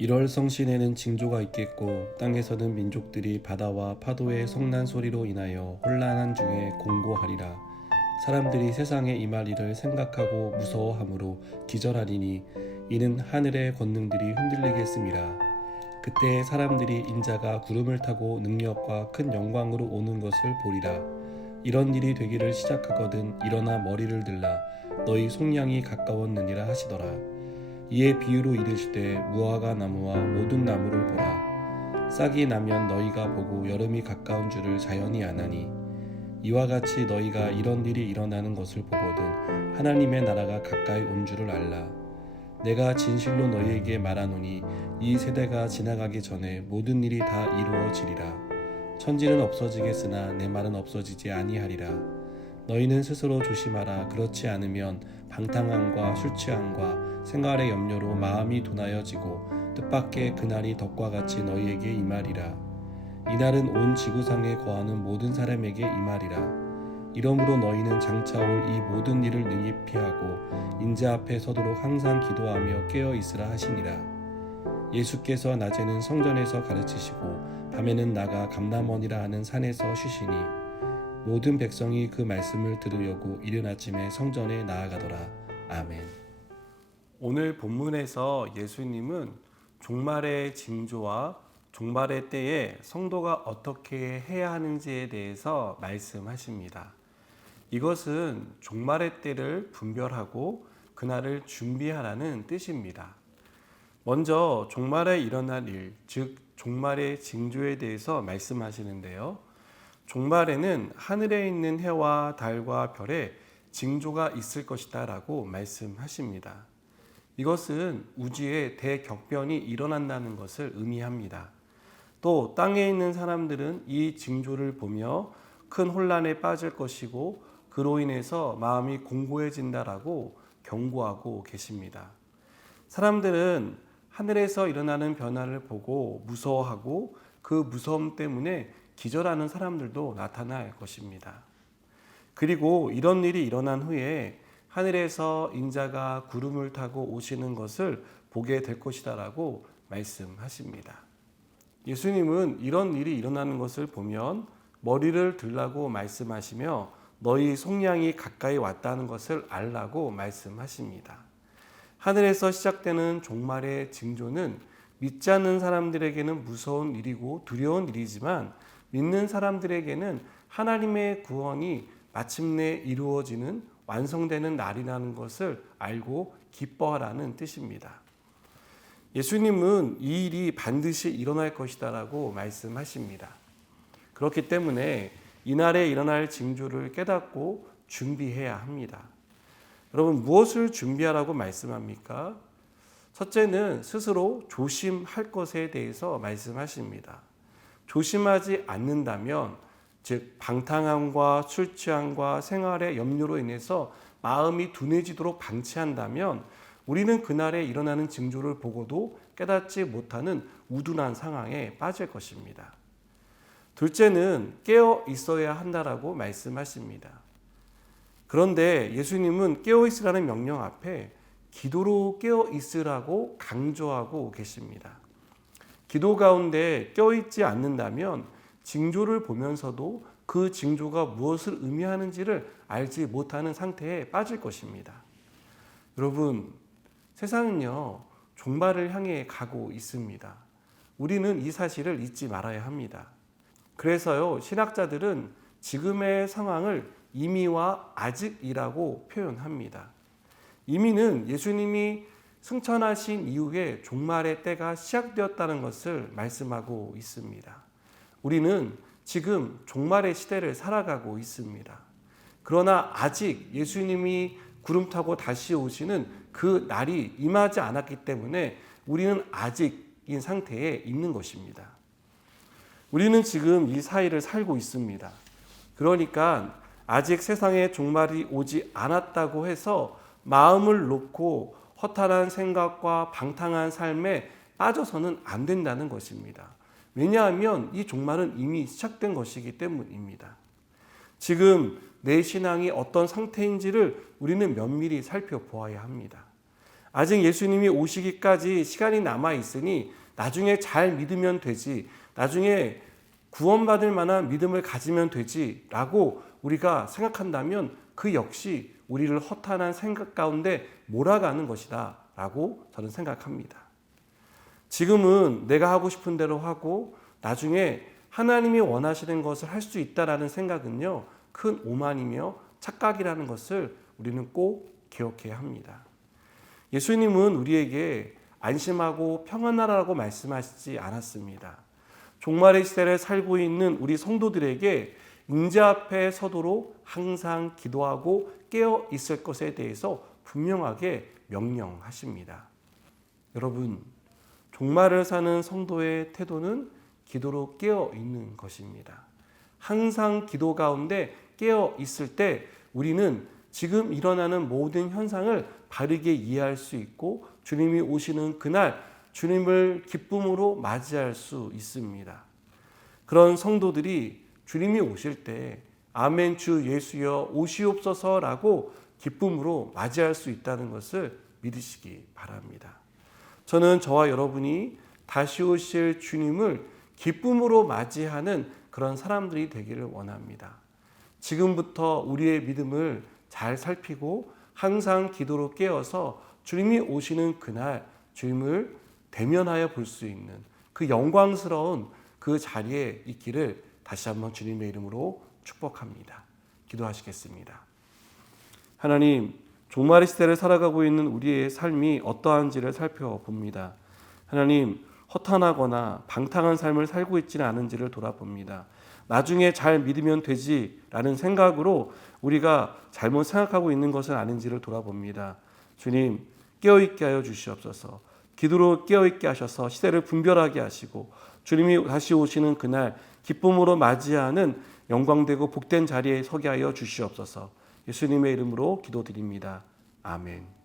1월 성신에는 징조가 있겠고 땅에서는 민족들이 바다와 파도의 성난 소리로 인하여 혼란한 중에 공고하리라. 사람들이 세상에 임할 일을 생각하고 무서워함으로 기절하리니 이는 하늘의 권능들이 흔들리겠음이라. 그때 사람들이 인자가 구름을 타고 능력과 큰 영광으로 오는 것을 보리라. 이런 일이 되기를 시작하거든 일어나 머리를 들라. 너희 속량이 가까웠느니라 하시더라. 이에 비유로 이르시되 무화과 나무와 모든 나무를 보라. 싹이 나면 너희가 보고 여름이 가까운 줄을 자연히 아나니 이와 같이 너희가 이런 일이 일어나는 것을 보거든 하나님의 나라가 가까이 온 줄을 알라. 내가 진실로 너희에게 말하노니 이 세대가 지나가기 전에 모든 일이 다 이루어지리라. 천지는 없어지겠으나 내 말은 없어지지 아니하리라. 너희는 스스로 조심하라. 그렇지 않으면 방탕함과 술 취함과 생활의 염려로 마음이 둔하여지고 뜻밖의 그날이 덕과 같이 너희에게 임하리라. 이날은 온 지구상에 거하는 모든 사람에게 임하리라. 이러므로 너희는 장차 올 이 모든 일을 능히 피하고 인자 앞에 서도록 항상 기도하며 깨어 있으라 하시니라. 예수께서 낮에는 성전에서 가르치시고 밤에는 나가 감람원이라 하는 산에서 쉬시니 모든 백성이 그 말씀을 들으려고 이른 아침에 성전에 나아가더라. 아멘. 오늘 본문에서 예수님은 종말의 징조와 종말의 때에 성도가 어떻게 해야 하는지에 대해서 말씀하십니다. 이것은 종말의 때를 분별하고 그날을 준비하라는 뜻입니다. 먼저 종말에 일어날 일, 즉 종말의 징조에 대해서 말씀하시는데요. 종말에는 하늘에 있는 해와 달과 별에 징조가 있을 것이다 라고 말씀하십니다. 이것은 우주에 대격변이 일어난다는 것을 의미합니다. 또 땅에 있는 사람들은 이 징조를 보며 큰 혼란에 빠질 것이고 그로 인해서 마음이 공고해진다라고 경고하고 계십니다. 사람들은 하늘에서 일어나는 변화를 보고 무서워하고 그 무서움 때문에 기절하는 사람들도 나타날 것입니다. 그리고 이런 일이 일어난 후에 하늘에서 인자가 구름을 타고 오시는 것을 보게 될 것이다라고 말씀하십니다. 예수님은 이런 일이 일어나는 것을 보면 머리를 들라고 말씀하시며 너희 속량이 가까이 왔다는 것을 알라고 말씀하십니다. 하늘에서 시작되는 종말의 징조는 믿지 않는 사람들에게는 무서운 일이고 두려운 일이지만 믿는 사람들에게는 하나님의 구원이 마침내 이루어지는 완성되는 날이라는 것을 알고 기뻐하라는 뜻입니다. 예수님은 이 일이 반드시 일어날 것이다라고 말씀하십니다. 그렇기 때문에 이날에 일어날 징조를 깨닫고 준비해야 합니다. 여러분, 무엇을 준비하라고 말씀합니까? 첫째는 스스로 조심할 것에 대해서 말씀하십니다. 조심하지 않는다면, 즉 방탕함과 술 취함과 생활의 염려로 인해서 마음이 둔해지도록 방치한다면 우리는 그날에 일어나는 징조를 보고도 깨닫지 못하는 우둔한 상황에 빠질 것입니다. 둘째는 깨어 있어야 한다라고 말씀하십니다. 그런데 예수님은 깨어 있으라는 명령 앞에 기도로 깨어 있으라고 강조하고 계십니다. 기도 가운데 깨어 있지 않는다면 징조를 보면서도 그 징조가 무엇을 의미하는지를 알지 못하는 상태에 빠질 것입니다. 여러분, 세상은요, 종말을 향해 가고 있습니다. 우리는 이 사실을 잊지 말아야 합니다. 그래서요, 신학자들은 지금의 상황을 이미와 아직이라고 표현합니다. 이미는 예수님이 승천하신 이후에 종말의 때가 시작되었다는 것을 말씀하고 있습니다. 우리는 지금 종말의 시대를 살아가고 있습니다. 그러나 아직 예수님이 구름 타고 다시 오시는 그 날이 임하지 않았기 때문에 우리는 아직인 상태에 있는 것입니다. 우리는 지금 이 사이를 살고 있습니다. 그러니까 아직 세상에 종말이 오지 않았다고 해서 마음을 놓고 허탈한 생각과 방탕한 삶에 빠져서는 안 된다는 것입니다. 왜냐하면 이 종말은 이미 시작된 것이기 때문입니다. 지금 내 신앙이 어떤 상태인지를 우리는 면밀히 살펴보아야 합니다. 아직 예수님이 오시기까지 시간이 남아 있으니 나중에 잘 믿으면 되지, 나중에 구원받을 만한 믿음을 가지면 되지 라고 우리가 생각한다면 그 역시 우리를 허탄한 생각 가운데 몰아가는 것이다 라고 저는 생각합니다. 지금은 내가 하고 싶은 대로 하고 나중에 하나님이 원하시는 것을 할 수 있다라는 생각은요, 큰 오만이며 착각이라는 것을 우리는 꼭 기억해야 합니다. 예수님은 우리에게 안심하고 평안하라고 말씀하시지 않았습니다. 종말의 시대를 살고 있는 우리 성도들에게 임재 앞에 서도록 항상 기도하고 깨어 있을 것에 대해서 분명하게 명령하십니다. 여러분, 종말을 사는 성도의 태도는 기도로 깨어 있는 것입니다. 항상 기도 가운데 깨어 있을 때 우리는 지금 일어나는 모든 현상을 바르게 이해할 수 있고 주님이 오시는 그날 주님을 기쁨으로 맞이할 수 있습니다. 그런 성도들이 주님이 오실 때 아멘 주 예수여 오시옵소서라고 기쁨으로 맞이할 수 있다는 것을 믿으시기 바랍니다. 저는 저와 여러분이 다시 오실 주님을 기쁨으로 맞이하는 그런 사람들이 되기를 원합니다. 지금부터 우리의 믿음을 잘 살피고 항상 기도로 깨어서 주님이 오시는 그날 주님을 대면하여 볼 수 있는 그 영광스러운 그 자리에 있기를 다시 한번 주님의 이름으로 축복합니다. 기도하시겠습니다. 하나님, 종말의 시대를 살아가고 있는 우리의 삶이 어떠한지를 살펴봅니다. 하나님, 허탄하거나 방탕한 삶을 살고 있지는 않은지를 돌아봅니다. 나중에 잘 믿으면 되지라는 생각으로 우리가 잘못 생각하고 있는 것은 아닌지를 돌아봅니다. 주님, 깨어있게 하여 주시옵소서. 기도로 깨어있게 하셔서 시대를 분별하게 하시고 주님이 다시 오시는 그날 기쁨으로 맞이하는 영광되고 복된 자리에 서게 하여 주시옵소서. 예수님의 이름으로 기도드립니다. 아멘.